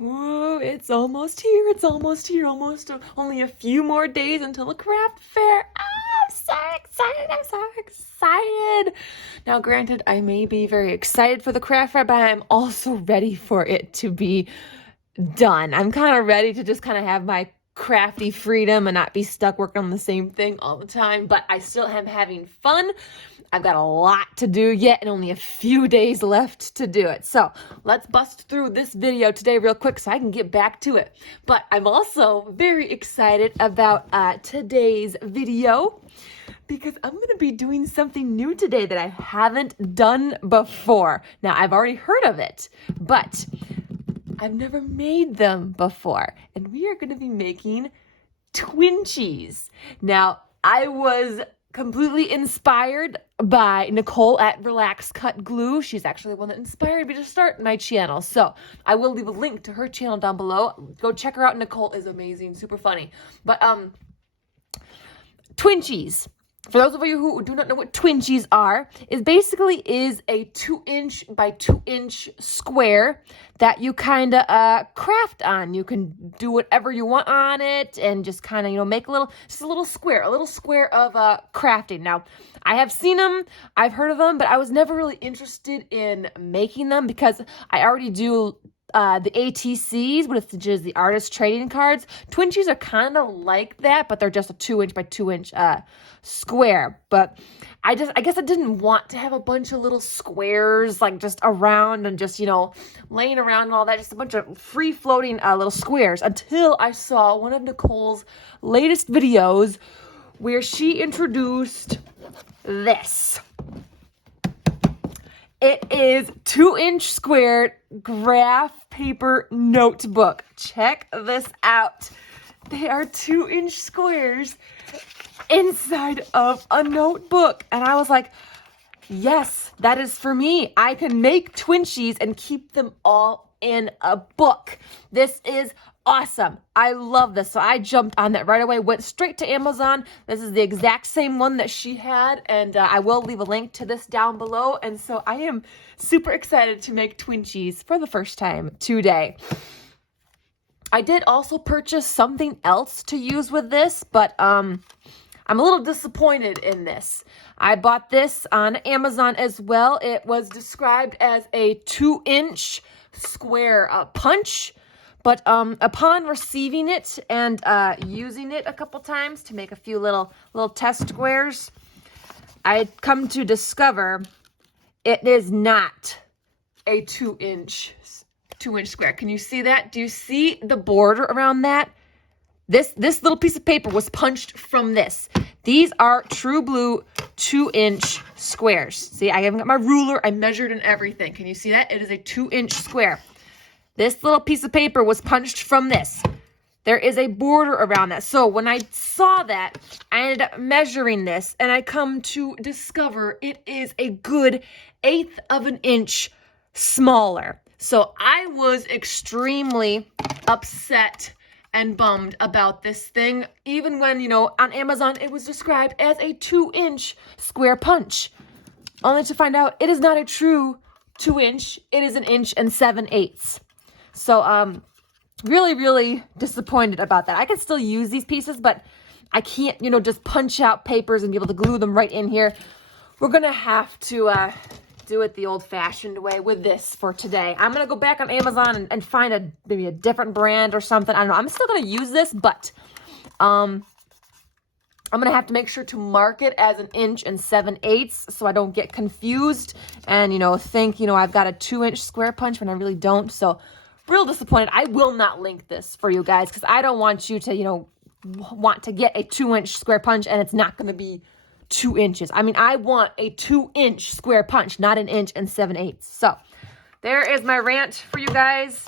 Whoa, it's almost here. It's almost here. Only a few more days until the craft fair. I'm so excited. I'm so excited. Now, granted, I may be very excited for the craft fair, but I'm also ready for it to be done. I'm kind of ready to just kind of have my crafty freedom and not be stuck working on the same thing all the time, but I still am having fun. I've got a lot to do yet and only a few days left to do it. So let's bust through this video today real quick so I can get back to it. But I'm also very excited about today's video because I'm going to be doing something new today that I haven't done before. Now, I've already heard of it, but I've never made them before. And we are going to be making Twinchies. Now, I was completely inspired by Nicole at Relax Cut Glue. She's actually the one that inspired me to start my channel. So I will leave a link to her channel down below. Go check her out. Nicole is amazing, super funny. But Twinchies, for those of you who do not know what Twinchies are, is a 2-inch by 2-inch square that you kind of craft on. You can do whatever you want on it and just kind of, make a little square of crafting. Now, I have seen them, I've heard of them, but I was never really interested in making them because I already do the ATCs, which is the artist trading cards. Twinchies are kind of like that, but they're just a 2-inch by 2-inch square. But I guess I didn't want to have a bunch of little squares like just around and just, laying around and all that, just a bunch of free floating little squares until I saw one of Nicole's latest videos where she introduced this. It is 2-inch squared graph paper notebook. Check this out. They are 2-inch squares inside of a notebook. And I was like, yes, that is for me. I can make Twinchies and keep them all in a book. This is awesome. I love this. So I jumped on that right away, went straight to Amazon. This is the exact same one that she had, and I will leave a link to this down below. And so I am super excited to make Twinchies for the first time today. I did also purchase something else to use with this, but I'm a little disappointed in this. I bought this on Amazon as well. It was described as a 2-inch square punch. But upon receiving it and using it a couple times to make a few little test squares, I come to discover it is not a 2-inch square. Can you see that? Do you see the border around that? This little piece of paper was punched from this. These are true blue 2-inch squares. See, I even got my ruler. I measured and everything. Can you see that? It is a 2-inch square. This little piece of paper was punched from this. There is a border around that. So when I saw that, I ended up measuring this, and I come to discover it is a good 1/8 of an inch smaller. So I was extremely upset and bummed about this thing, even when, on Amazon, it was described as a 2-inch square punch. Only to find out it is not a true 2-inch. It is 1 7/8 inches. So, really, really disappointed about that. I can still use these pieces, but I can't, just punch out papers and be able to glue them right in here. We're going to have to do it the old-fashioned way with this for today. I'm going to go back on Amazon and find maybe a different brand or something. I don't know. I'm still going to use this, but I'm going to have to make sure to mark it as 1 7/8 inches so I don't get confused and, think, I've got a 2-inch square punch when I really don't. So, real disappointed. I will not link this for you guys because I don't want you to, want to get a 2-inch square punch and it's not going to be 2 inches. I mean, I want a 2-inch square punch, not 1 7/8 inches. So there is my rant for you guys.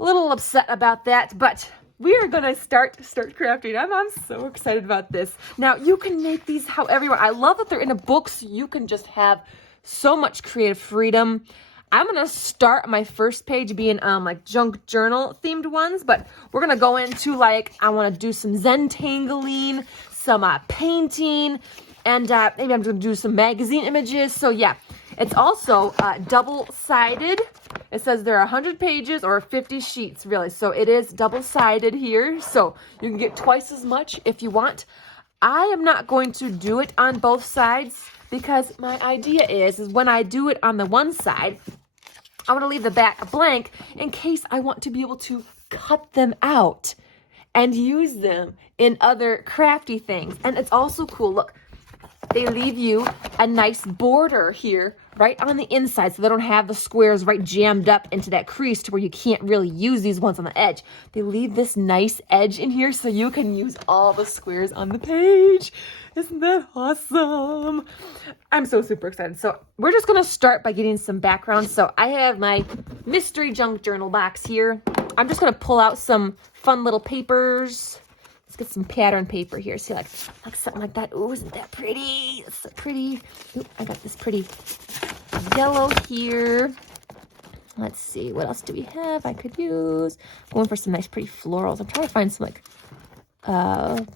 A little upset about that, but we are going to start crafting. I'm so excited about this. Now, you can make these however you want. I love that they're in a book so you can just have so much creative freedom. I'm going to start my first page being like junk journal themed ones, but we're going to go into I want to do some Zentangling, some painting, and maybe I'm going to do some magazine images. So yeah, it's also double-sided It says there are 100 pages or 50 sheets, really. So it is double-sided here. So you can get twice as much if you want. I am not going to do it on both sides because my idea is when I do it on the one side, I want to leave the back blank in case I want to be able to cut them out and use them in other crafty things. And it's also cool. Look, they leave you a nice border here right on the inside so they don't have the squares right jammed up into that crease to where you can't really use these ones on the edge. They leave this nice edge in here so you can use all the squares on the page. Isn't that awesome? I'm so super excited. So we're just going to start by getting some background. So I have my mystery junk journal box here. I'm just going to pull out some fun little papers. Let's get some pattern paper here. See, like something like that. Ooh, isn't that pretty? It's so pretty. Ooh, I got this pretty yellow here. Let's see. What else do we have I could use? Going for some nice pretty florals. I'm trying to find some like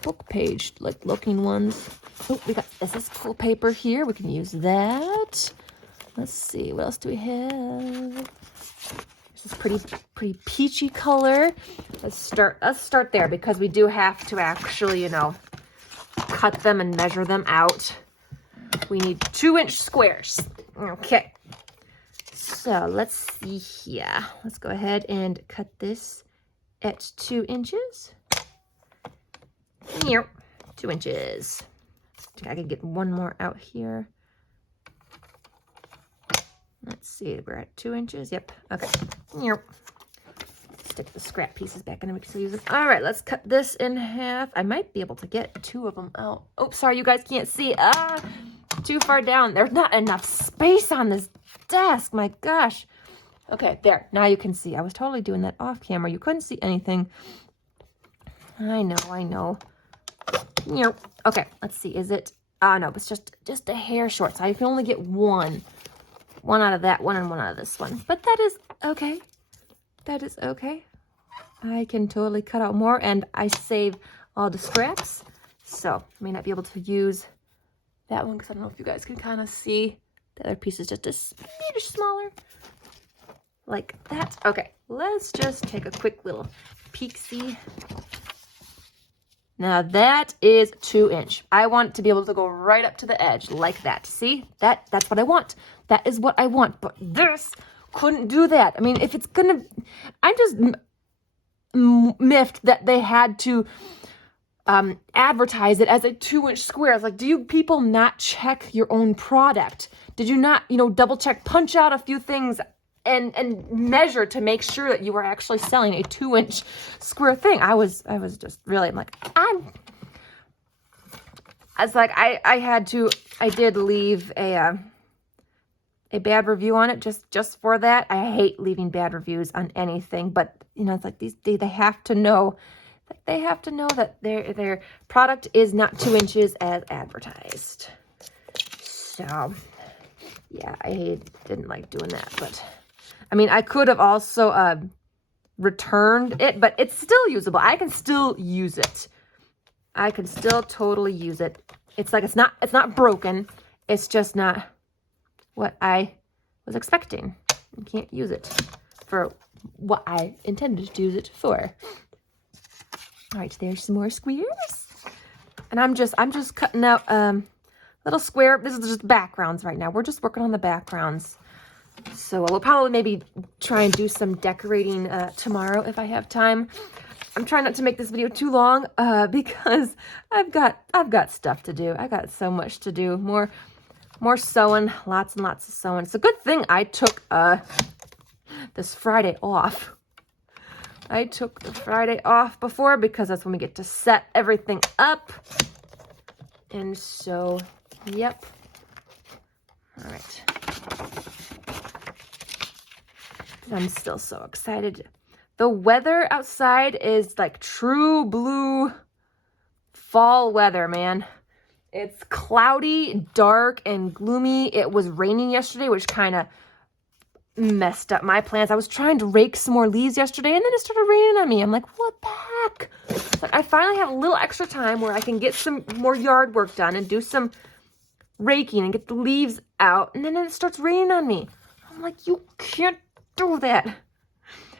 book page like looking ones. Oh, we got this cool paper here. We can use that. Let's see. What else do we have? This pretty peachy color. Let's start there because we do have to actually, cut them and measure them out. We need 2-inch squares. Okay. So let's see here. Let's go ahead and cut this at 2 inches. Here, 2 inches. I can get one more out here. Let's see, we're at 2 inches. Yep. Okay. Here. Stick the scrap pieces back in and we can still use them. All right, let's cut this in half. I might be able to get 2 of them out. Oh, sorry, you guys can't see. Too far down. There's not enough space on this desk. My gosh. Okay, there. Now you can see. I was totally doing that off camera. You couldn't see anything. I know. Here. Okay, let's see. Is it? No, it's just a hair short. So I can only get one. One out of that one and one out of this one. But that is okay. That is okay. I can totally cut out more and I save all the scraps. So I may not be able to use that one because I don't know if you guys can kind of see. The other piece is just a smidge smaller. Like that. Okay, let's just take a quick little peek-see. Now that is 2 inch. I want it to be able to go right up to the edge like that. See? That's what I want. That is what I want. But this couldn't do that. I mean, if it's gonna, I'm just miffed that they had to advertise it as a 2-inch square. It's like, do you people not check your own product? Did you not, double check, punch out a few things and measure to make sure that you were actually selling a 2-inch square thing? I was just really, I'm like, I did leave a bad review on it just for that. I hate leaving bad reviews on anything, but it's like they have to know, that their product is not 2 inches as advertised. So yeah, I didn't like doing that, but I mean, I could have also returned it, but it's still usable. I can still use it. I can still totally use it. It's like it's not broken. It's just not what I was expecting. You can't use it for what I intended to use it for. All right, there's some more squares. And I'm just cutting out little square. This is just backgrounds right now. We're just working on the backgrounds. So we'll probably maybe try and do some decorating tomorrow if I have time. I'm trying not to make this video too long because I've got stuff to do. I got so much to do. More sewing, lots and lots of sewing. It's a good thing I took this Friday off. I took the Friday off before because that's when we get to set everything up. And so, yep. All right. I'm still so excited. The weather outside is like true blue fall weather, man. It's cloudy, dark, and gloomy. It was raining yesterday, which kind of messed up my plans. I was trying to rake some more leaves yesterday, and then it started raining on me. I'm like, what the heck? But I finally have a little extra time where I can get some more yard work done and do some raking and get the leaves out, and then it starts raining on me. I'm like, you can't do that.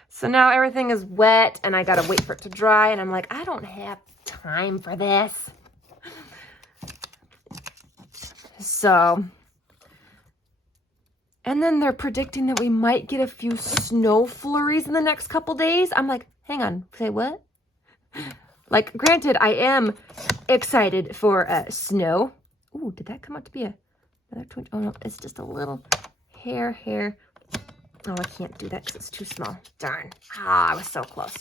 So now everything is wet and I gotta wait for it to dry, and I'm like, I don't have time for this. So, and then they're predicting that we might get a few snow flurries in the next couple days. I'm like, hang on, say what? Like, granted, I am excited for snow. Ooh, did that come out to be another twin? Oh no, it's just a little hair. Oh, I can't do that because it's too small. Darn. Ah, I was so close.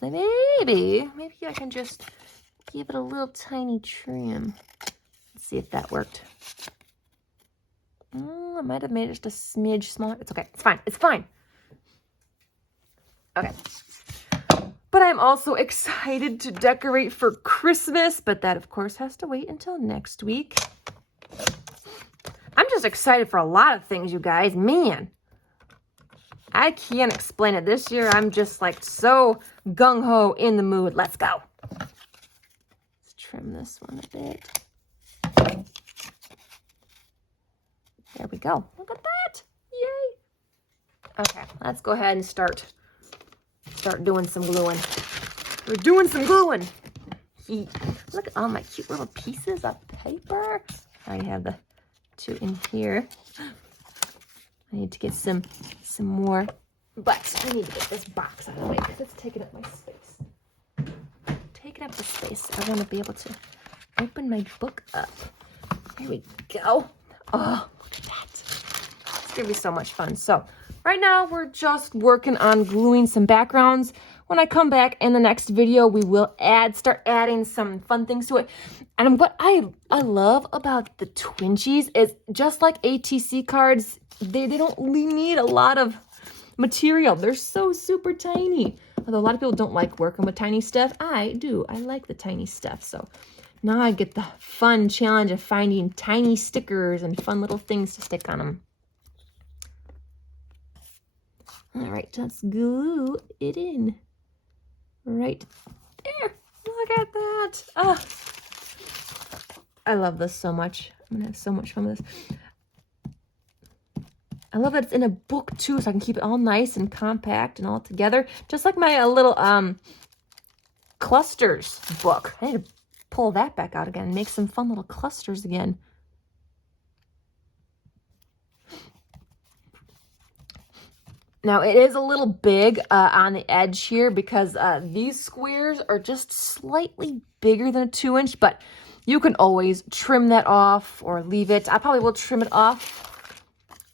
Maybe I can just give it a little tiny trim. Let's see if that worked. Oh, I might have made it just a smidge smaller. It's okay. It's fine. Okay. But I'm also excited to decorate for Christmas, but that, of course, has to wait until next week. I'm just excited for a lot of things, you guys. Man, I can't explain it. This year, I'm just like so gung-ho in the mood. Let's go. Let's trim this one a bit. There we go. Look at that. Yay. Okay, let's go ahead and start doing some gluing. We're doing some gluing. Look at all my cute little pieces of paper. I already have the 2 in here. I need to get some more, but I need to get this box out of the way because it's taking up my space. Taking up the space. I want to be able to open my book up. There we go. Oh, look at that. It's going to be so much fun. So right now we're just working on gluing some backgrounds. When I come back in the next video, we will start adding some fun things to it. And what I love about the Twinchies is just like ATC cards, they don't really need a lot of material. They're so super tiny. Although a lot of people don't like working with tiny stuff. I do. I like the tiny stuff. So now I get the fun challenge of finding tiny stickers and fun little things to stick on them. All right, let's glue it in. Right there. Look at that. Oh, I love this so much. I'm going to have so much fun with this. I love that it's in a book too, so I can keep it all nice and compact and all together. Just like my little clusters book. I need to pull that back out again and make some fun little clusters again. Now, it is a little big on the edge here because these squares are just slightly bigger than a 2-inch, but you can always trim that off or leave it. I probably will trim it off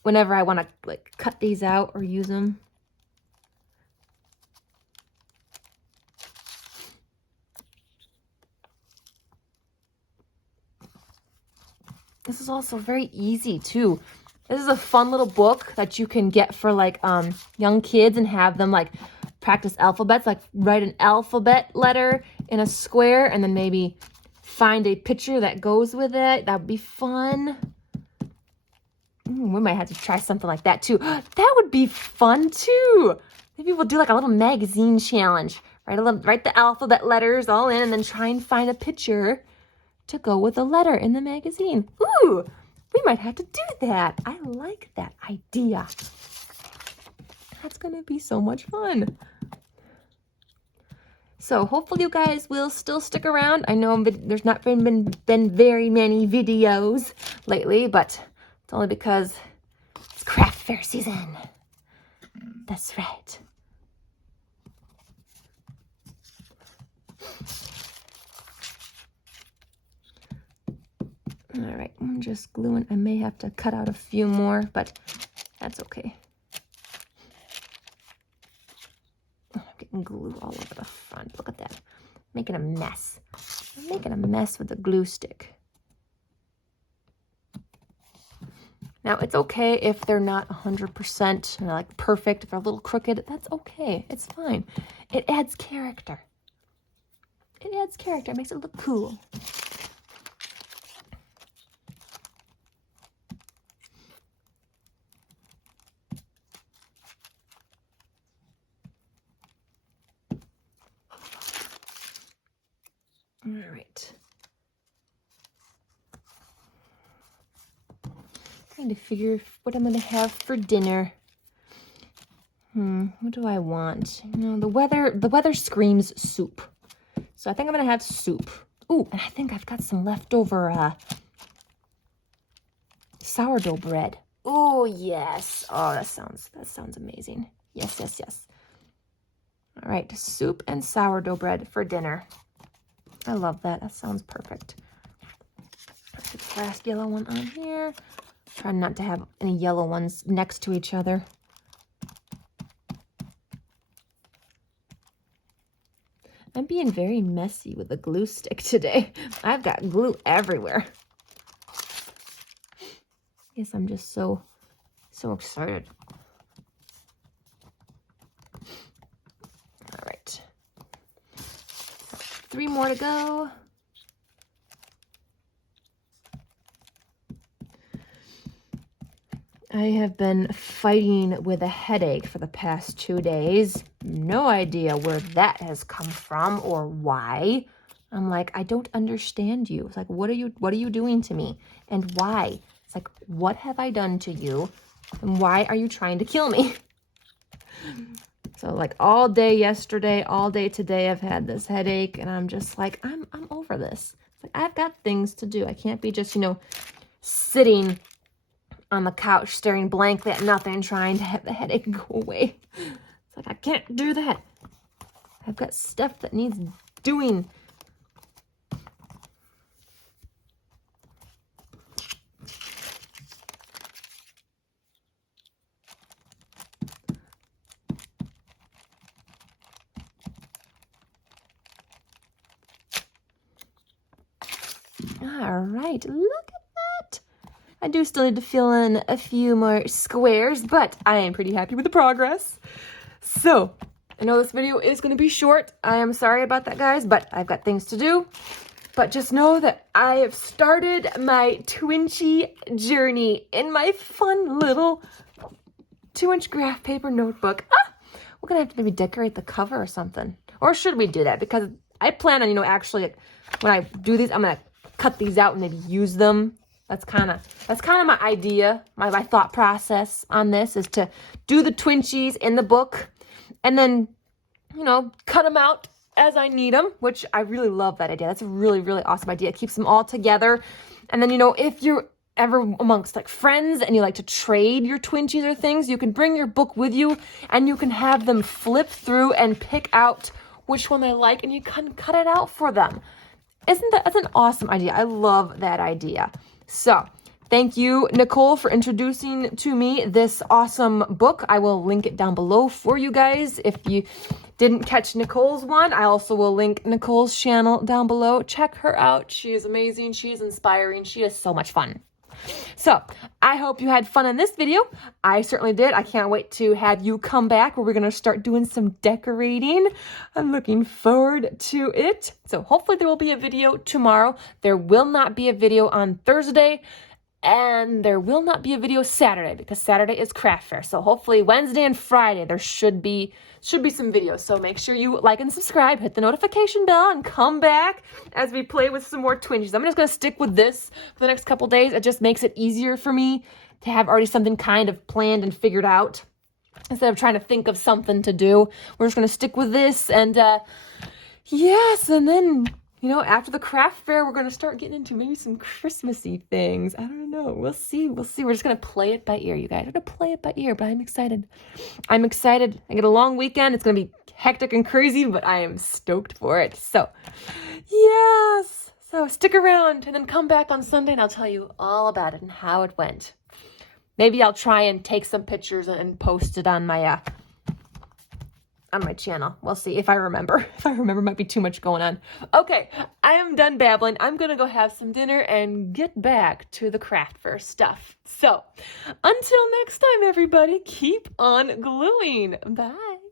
whenever I want to like cut these out or use them. This is also very easy too. This is a fun little book that you can get for like young kids and have them like practice alphabets, like write an alphabet letter in a square and then maybe find a picture that goes with it. That would be fun. We might have to try something like that too. That would be fun too. Maybe we'll do like a little magazine challenge. Write the alphabet letters all in and then try and find a picture to go with the letter in the magazine. Ooh, we might have to do that. I like that idea. That's going to be so much fun. So hopefully you guys will still stick around. I know there's not been very many videos lately, but it's only because it's craft fair season. That's right. All right, I'm just gluing. I may have to cut out a few more, but that's okay. Oh, I'm getting glue all over the front. Look at that. Making a mess. I'm making a mess with the glue stick. Now, it's okay if they're not 100% like perfect, if they're a little crooked. That's okay. It's fine. It adds character. It adds character. It makes it look cool. All right. Trying to figure what I'm going to have for dinner. What do I want? The weather screams soup. So I think I'm gonna have soup. Ooh, and I think I've got some leftover sourdough bread. Oh yes. Oh, that sounds amazing. Yes, yes, yes. All right, soup and sourdough bread for dinner. I love that. That sounds perfect. Put the last yellow one on here. Try not to have any yellow ones next to each other. I'm being very messy with the glue stick today. I've got glue everywhere. Yes, I'm just so excited. All right. 3 more to go. I have been fighting with a headache for the past 2 days. No idea where that has come from or why. I'm like, I don't understand you. It's like, what are you doing to me? And why? It's like, what have I done to you? And why are you trying to kill me? So like all day yesterday, all day today, I've had this headache and I'm just like, I'm over this. It's like, I've got things to do. I can't be just, sitting on the couch staring blankly at nothing, trying to have the headache go away. It's like, I can't do that. I've got stuff that needs doing. All right, look at that. I do still need to fill in a few more squares, but I am pretty happy with the progress. So, I know this video is going to be short. I am sorry about that, guys, but I've got things to do. But just know that I have started my Twinchie journey in my fun little 2-inch graph paper notebook. We're going to have to maybe decorate the cover or something. Or should we do that? Because I plan on, actually, when I do these, I'm going to cut these out and maybe use them. That's kind of my idea, my thought process on this is to do the Twinchies in the book and then, cut them out as I need them, which I really love that idea. That's a really, really awesome idea. It keeps them all together. And then, if you're ever amongst like friends and you like to trade your Twinchies or things, you can bring your book with you and you can have them flip through and pick out which one they like and you can cut it out for them. That's an awesome idea. I love that idea. So thank you, Nicole, for introducing to me this awesome book. I will link it down below for you guys. If you didn't catch Nicole's one, I also will link Nicole's channel down below. Check her out. She is amazing. She is inspiring. She is so much fun. So I hope you had fun in this video. I certainly did. I can't wait to have you come back where we're going to start doing some decorating. I'm looking forward to it. So hopefully there will be a video tomorrow. There will not be a video on Thursday. And there will not be a video Saturday because Saturday is craft fair. So hopefully Wednesday and Friday there should be some videos. So make sure you like and subscribe, hit the notification bell, and come back as we play with some more Twinchies. I'm just going to stick with this for the next couple days. It just makes it easier for me to have already something kind of planned and figured out instead of trying to think of something to do. We're just going to stick with this and yes, and then after the craft fair, we're going to start getting into maybe some Christmassy things. I don't know. We'll see. We're just going to play it by ear, you guys. We're going to play it by ear, but I'm excited. I get a long weekend. It's going to be hectic and crazy, but I am stoked for it. So, yes. So stick around and then come back on Sunday and I'll tell you all about it and how it went. Maybe I'll try and take some pictures and post it on my channel. We'll see if I remember. If I remember, might be too much going on. Okay, I am done babbling. I'm gonna go have some dinner and get back to the craft fair stuff. So, until next time, everybody, keep on gluing. Bye.